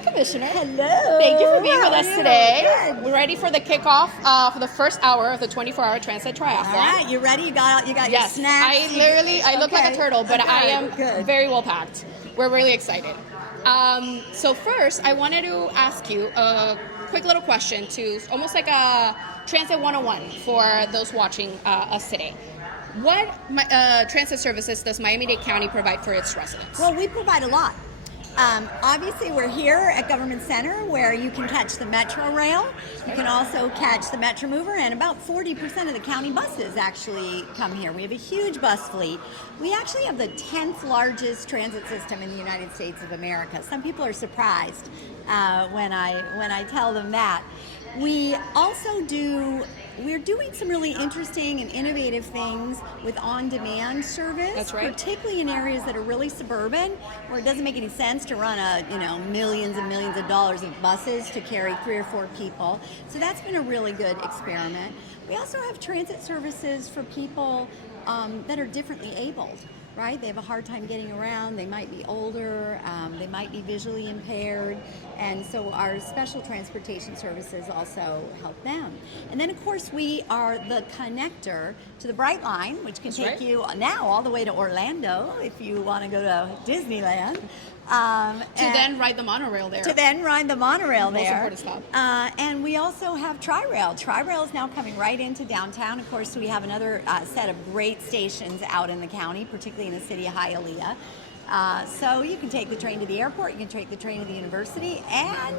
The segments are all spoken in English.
Commissioner. Hello. Thank you for being with us How are you? today. Good. We're ready for the kickoff for the first hour of the 24-hour Transit Triathlon. All right, you ready? You got your Yes, snacks? I look like a turtle, but I am good. very well packed. We're really excited. So first, I wanted to ask you a quick little question to almost like a Transit 101 for those watching us today. What transit services does Miami-Dade County provide for its residents? Well, we provide a lot. Obviously, we're here at Government Center where you can catch the Metro Rail. You can also catch the Metro Mover, and about 40% of the county buses actually come here. We have a huge bus fleet. We actually have the 10th largest transit system in the United States of America. Some people are surprised when I tell them that. We also we're doing some really interesting and innovative things with on-demand service. That's right. Particularly in areas that are really suburban, where it doesn't make any sense to run millions and millions of dollars of buses to carry 3 or 4 people. So that's been a really good experiment. We also have transit services for people that are differently abled. Right? They have a hard time getting around, they might be older, they might be visually impaired, and so our special transportation services also help them. And then of course we are the connector to the Bright Line, which can take you now all the way to Orlando if you want to go to Disneyland. To then ride the monorail there. Most important stop. And we also have Tri-Rail. Tri-Rail is now coming right into downtown. Of course, we have another set of great stations out in the county, particularly in the city of Hialeah. So you can take the train to the airport, you can take the train to the university, and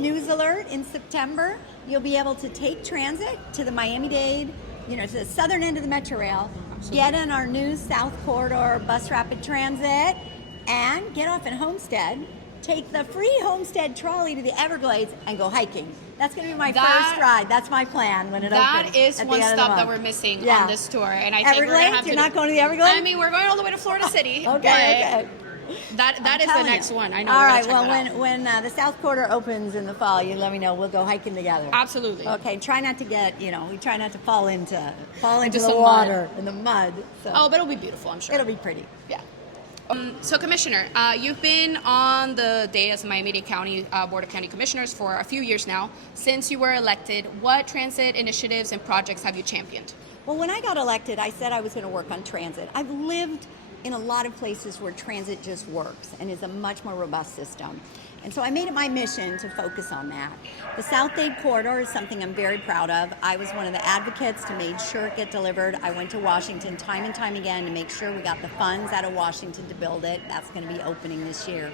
news alert, in September, you'll be able to take transit to the Miami-Dade, to the southern end of the Metro Rail, get on our new South Corridor bus rapid transit, and get off in Homestead, take the free Homestead trolley to the Everglades, and go hiking. That's going to be my first ride. That's my plan when it opens. That is one stop that we're missing on this tour, and I think we're going to have to. You're not going to the Everglades? I mean, we're going all the way to Florida City. Okay. That is the next one. I know. All right. Well, when the South Corridor opens in the fall, you let me know. We'll go hiking together. Absolutely. Okay. Try not to get. We try not to fall into the some water and the mud. So. Oh, but it'll be beautiful. I'm sure. It'll be pretty. Yeah. So, Commissioner, you've been on the day as Miami-Dade County Board of County Commissioners for a few years now. Since you were elected, what transit initiatives and projects have you championed? Well, when I got elected, I said I was going to work on transit. I've lived in a lot of places where transit just works and is a much more robust system. And so I made it my mission to focus on that. The South-Dade Corridor is something I'm very proud of. I was one of the advocates to make sure it get delivered. I went to Washington time and time again to make sure we got the funds out of Washington to build it. That's going to be opening this year.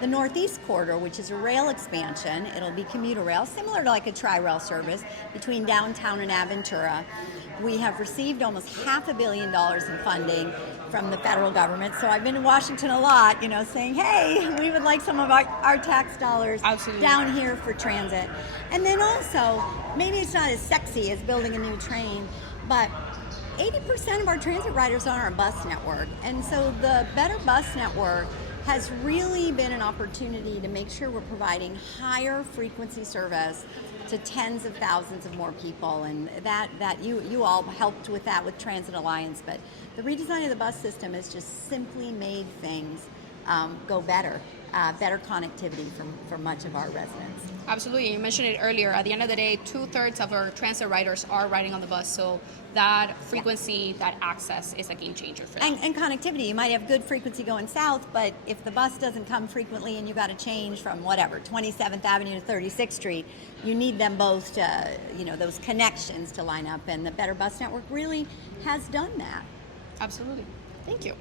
The Northeast Corridor, which is a rail expansion, it'll be commuter rail, similar to like a Tri-Rail service between downtown and Aventura. We have received almost $500 million in funding from the federal government. So I've been in Washington a lot, saying, hey, we would like some of our tax dollars down here for transit. And then also, maybe it's not as sexy as building a new train, but 80% of our transit riders are on our bus network. And so the better bus network has really been an opportunity to make sure we're providing higher frequency service to tens of thousands of more people, and that you all helped with that with Transit Alliance. But the redesign of the bus system has just simply made things go better connectivity for much of our residents. Absolutely. You mentioned it earlier. At the end of the day, 2/3 of our transit riders are riding on the bus, so that frequency, that access is a game changer for them. And connectivity. You might have good frequency going south, but if the bus doesn't come frequently and you got to change from 27th Avenue to 36th Street, you need them both to, those connections to line up, and the Better Bus Network really has done that. Absolutely. Thank you.